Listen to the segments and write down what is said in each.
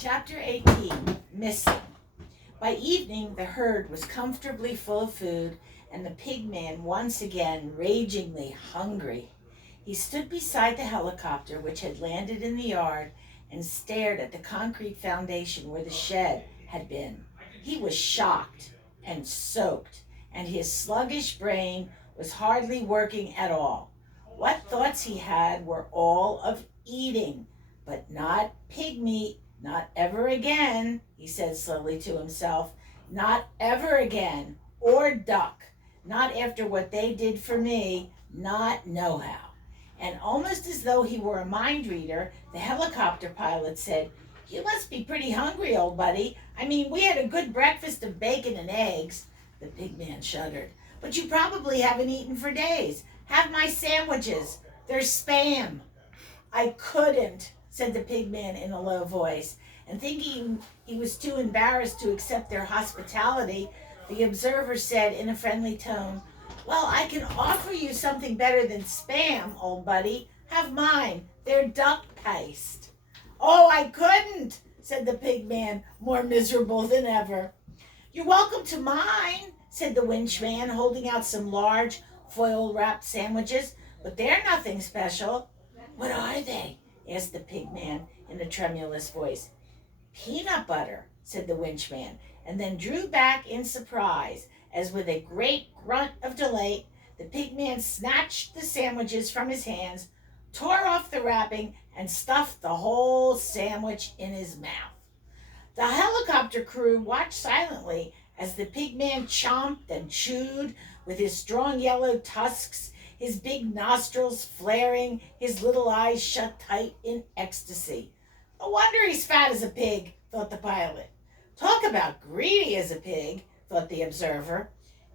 Chapter 18, Missing. By evening, the herd was comfortably full of food, and the pigman once again ragingly hungry. He stood beside the helicopter, which had landed in the yard, and stared at the concrete foundation where the shed had been. He was shocked and soaked, and his sluggish brain was hardly working at all. What thoughts he had were all of eating, but not pig meat. Not ever again, he said slowly to himself. Not ever again. Or duck. Not after what they did for me. Not nohow. And almost as though he were a mind reader, the helicopter pilot said, "You must be pretty hungry, old buddy. I mean, we had a good breakfast of bacon and eggs." The pig man shuddered. "But you probably haven't eaten for days. Have my sandwiches. They're Spam." "I couldn't," said the pig man in a low voice, and thinking he was too embarrassed to accept their hospitality, the observer said in a friendly tone, "Well, I can offer you something better than Spam, old buddy. Have mine. They're duck paste." "Oh, I couldn't," said the pig man, more miserable than ever. "You're welcome to mine," said the winch man, holding out some large foil-wrapped sandwiches, "but they're nothing special." "What are they?" asked the pig man in a tremulous voice. "Peanut butter," said the winch man, and then drew back in surprise as with a great grunt of delight the pig man snatched the sandwiches from his hands, tore off the wrapping, and stuffed the whole sandwich in his mouth. The helicopter crew watched silently as the pig man chomped and chewed with his strong yellow tusks, his big nostrils flaring, his little eyes shut tight in ecstasy. "No wonder he's fat as a pig," thought the pilot. "Talk about greedy as a pig," thought the observer.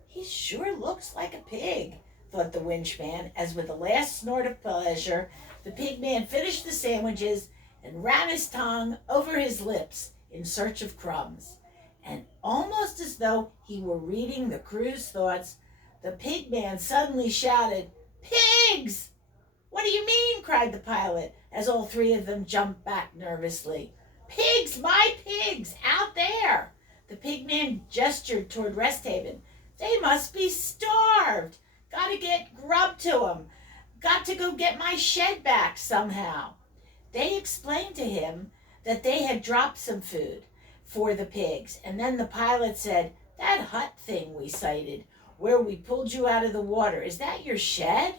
"He sure looks like a pig," thought the winch man, as with a last snort of pleasure, the pig man finished the sandwiches and ran his tongue over his lips in search of crumbs. And almost as though he were reading the crew's thoughts, the pig man suddenly shouted, "Pigs!" "What do you mean?" cried the pilot, as all three of them jumped back nervously. "Pigs, my pigs, out there!" The pig man gestured toward Resthaven. "They must be starved. Gotta get grub to 'em. Got to go get my shed back somehow." They explained to him that they had dropped some food for the pigs, and then the pilot said, "That hut thing we sighted, where we pulled you out of the water, is that your shed?"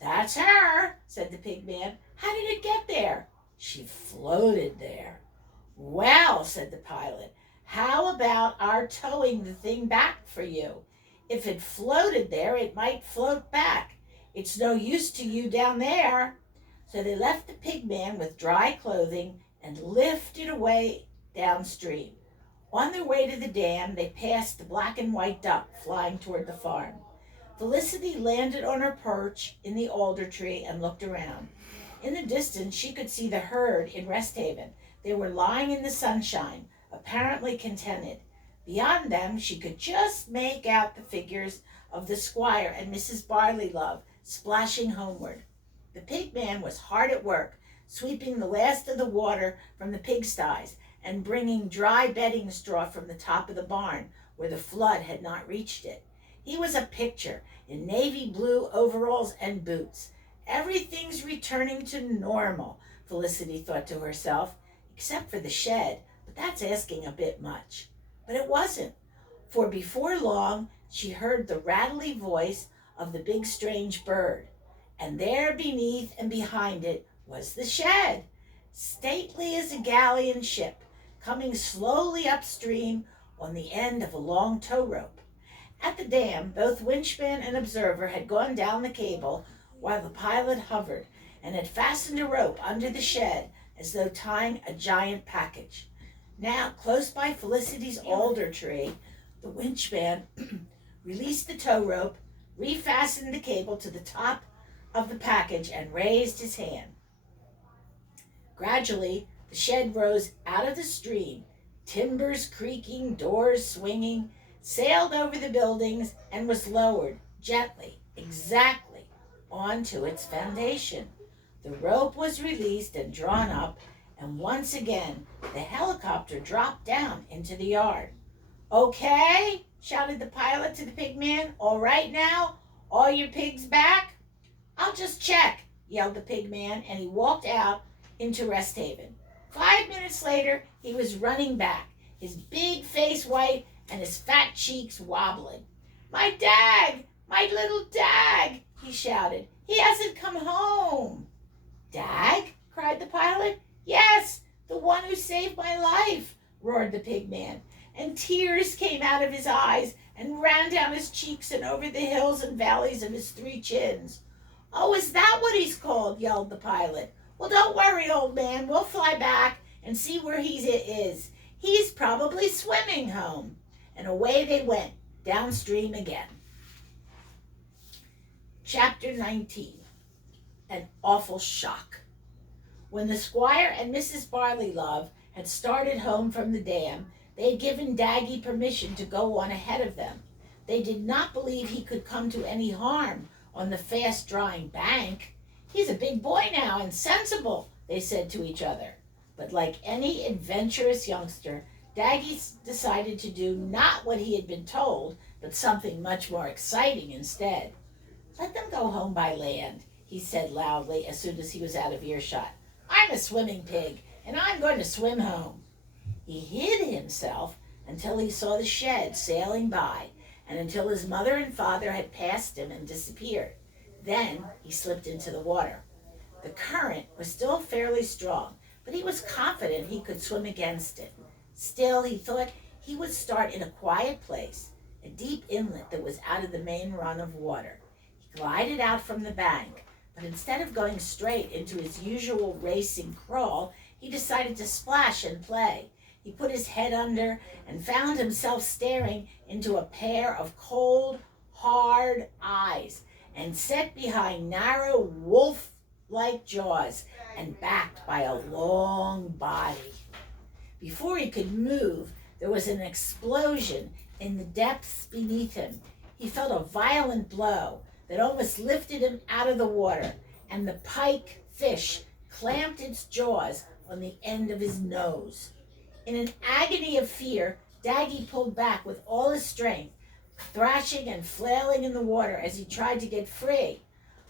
"That's her," said the pig man. "How did it get there?" "She floated there." "Well," said the pilot, "how about our towing the thing back for you? If it floated there, it might float back. It's no use to you down there." So they left the pig man with dry clothing and lifted away downstream. On their way to the dam, they passed the black and white duck flying toward the farm. Felicity landed on her perch in the alder tree and looked around. In the distance, she could see the herd in Resthaven. They were lying in the sunshine, apparently contented. Beyond them, she could just make out the figures of the squire and Mrs. Barleylove splashing homeward. The pig man was hard at work, sweeping the last of the water from the pigsties and bringing dry bedding straw from the top of the barn where the flood had not reached it. He was a picture in navy blue overalls and boots. Everything's returning to normal, Felicity thought to herself, except for the shed, but that's asking a bit much. But it wasn't, for before long she heard the rattly voice of the big strange bird, and there beneath and behind it was the shed, stately as a galleon ship, coming slowly upstream on the end of a long tow rope. At the dam, both winchman and observer had gone down the cable while the pilot hovered and had fastened a rope under the shed as though tying a giant package. Now, close by Felicity's alder tree, the winchman released the tow rope, refastened the cable to the top of the package, and raised his hand. Gradually, the shed rose out of the stream, timbers creaking, doors swinging, sailed over the buildings, and was lowered gently, exactly, onto its foundation. The rope was released and drawn up, and once again the helicopter dropped down into the yard. "Okay," shouted the pilot to the pig man. "All right now? All your pigs back?" "I'll just check," yelled the pig man, and he walked out into Rest Haven. 5 minutes later, he was running back, his big face white and his fat cheeks wobbling. "My Dag! My little Dag!" he shouted. "He hasn't come home." "Dag?" cried the pilot. "Yes, the one who saved my life," roared the pig man, and tears came out of his eyes and ran down his cheeks and over the hills and valleys of his 3 chins. "Oh, is that what he's called?" yelled the pilot. "Well, don't worry, old man. We'll fly back and see where he is. He's probably swimming home." And away they went, downstream again. Chapter 19. An Awful Shock. When the squire and Mrs. Barleylove had started home from the dam, they had given Daggy permission to go on ahead of them. They did not believe he could come to any harm on the fast-drying bank. "He's a big boy now and sensible," they said to each other. But like any adventurous youngster, Daggy decided to do not what he had been told, but something much more exciting instead. "Let them go home by land," he said loudly as soon as he was out of earshot. "I'm a swimming pig, and I'm going to swim home." He hid himself until he saw the shed sailing by, and until his mother and father had passed him and disappeared. Then he slipped into the water. The current was still fairly strong, but he was confident he could swim against it. Still, he thought he would start in a quiet place, a deep inlet that was out of the main run of water. He glided out from the bank, but instead of going straight into his usual racing crawl, he decided to splash and play. He put his head under and found himself staring into a pair of cold, hard eyes, and set behind narrow wolf-like jaws and backed by a long body. Before he could move, there was an explosion in the depths beneath him. He felt a violent blow that almost lifted him out of the water, and the pike fish clamped its jaws on the end of his nose. In an agony of fear, Daggy pulled back with all his strength, thrashing and flailing in the water as he tried to get free.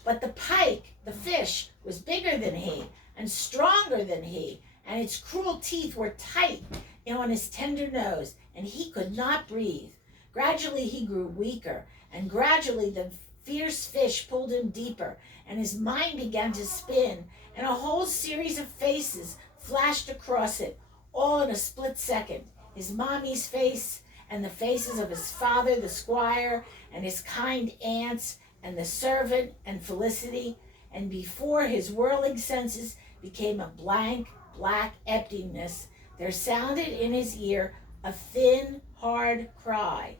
But the pike, the fish, was bigger than he and stronger than he, and its cruel teeth were tight on his tender nose, and he could not breathe. Gradually he grew weaker, and gradually the fierce fish pulled him deeper, and his mind began to spin, and a whole series of faces flashed across it, all in a split second. His mommy's face, and the faces of his father, the squire, and his kind aunts, and the servant, and Felicity, and before his whirling senses became a blank, black emptiness, there sounded in his ear a thin, hard cry.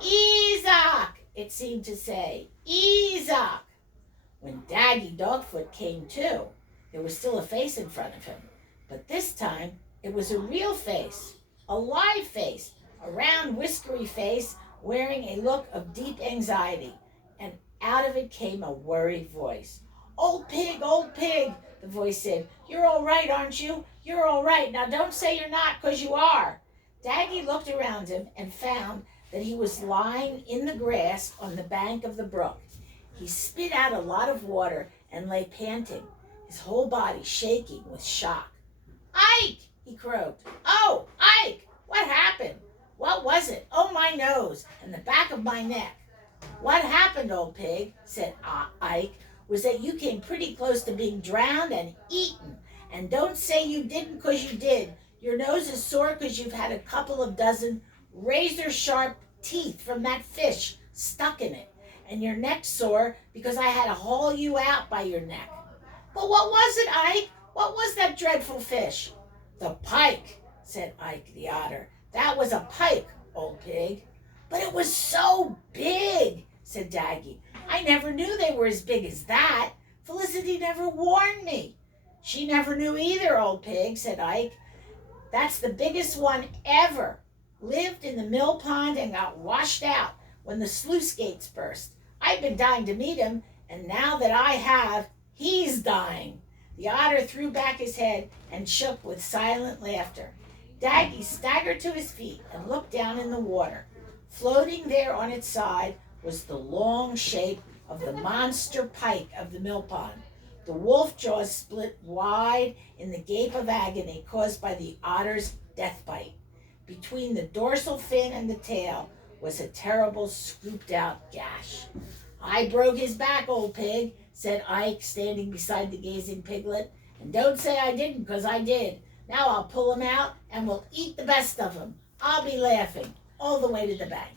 "Ezok!" it seemed to say. "Ezok!" When Daggy Dogfoot came to, there was still a face in front of him, but this time it was a real face, a live face, a round, whiskery face wearing a look of deep anxiety, and out of it came a worried voice. Old pig, the voice said. "You're all right, aren't you? You're all right. Now don't say you're not, 'cause you are." Daggy looked around him and found that he was lying in the grass on the bank of the brook. He spit out a lot of water and lay panting, his whole body shaking with shock. "Ike!" he croaked. "Oh, Ike! What happened? What was it? Oh, my nose and the back of my neck." "What happened, old pig," said Ike, "was that you came pretty close to being drowned and eaten. And don't say you didn't, 'cause you did. Your nose is sore 'cause you've had a couple of dozen razor-sharp teeth from that fish stuck in it. And your neck's sore because I had to haul you out by your neck." "But what was it, Ike? What was that dreadful fish?" "The pike," said Ike the otter. "That was a pike, old pig." "But it was so big," said Daggy. "I never knew they were as big as that. Felicity never warned me." "She never knew either, old pig," said Ike. "That's the biggest one ever. Lived in the mill pond and got washed out when the sluice gates burst. I've been dying to meet him, and now that I have, he's dying. The otter threw back his head and shook with silent laughter. Daggy staggered to his feet and looked down in the water. Floating there on its side was the long shape of the monster pike of the mill pond. The wolf jaws split wide in the gape of agony caused by the otter's death bite. Between the dorsal fin and the tail was a terrible scooped out gash. I broke his back, old pig, said Ike, standing beside the gazing piglet. And don't say I didn't, 'cause I did. Now I'll pull him out and we'll eat the best of him. I'll be laughing all the way to the bank.